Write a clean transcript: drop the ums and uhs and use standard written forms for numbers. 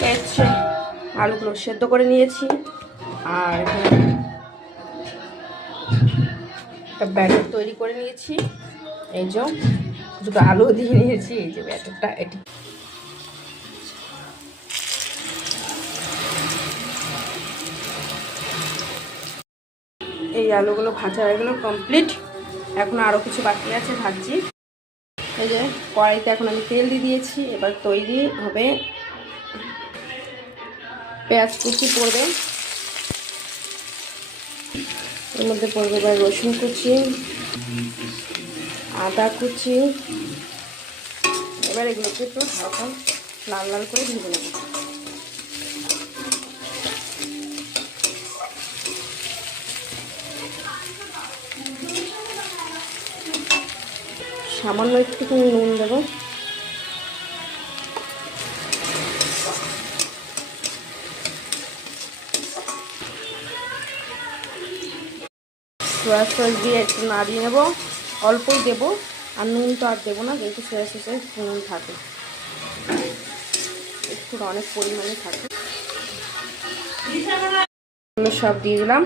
হচ্ছে আলুগুলো সেদ্ধ করে নিয়েছি, আর এখানে একটা ব্যাটার তৈরি করে নিয়েছি। এই যে দুটো আলু দিয়ে নিয়েছি, এই যে ব্যাটারটা এটি। এই আলুগুলো ভাজা হয়ে গেল, কমপ্লিট। এখন আরও কিছু বাকি আছে, ভাজছি। এই যে কড়াইতে এখন আমি তেল দিয়ে দিয়েছি, এবার তৈরি হবে। পেঁয়াজ কুচি পড়বে, এর মধ্যে পড়বে এবার রসুন কুচি, আদা কুচি। এবার এগুলোকে একটু হালকা লাল লাল করে ভেজে নেব। সামান্য একটুখানি নুন দেবো। সয়া সস দিয়ে একটু নাড়িয়ে নেব, অল্পই দেবো, আর নুন তো আর দেবো না, যেহেতু সয়া সসে নুন থাকে, একটু অনেক পরিমাণে থাকে। সব দিয়ে দিলাম।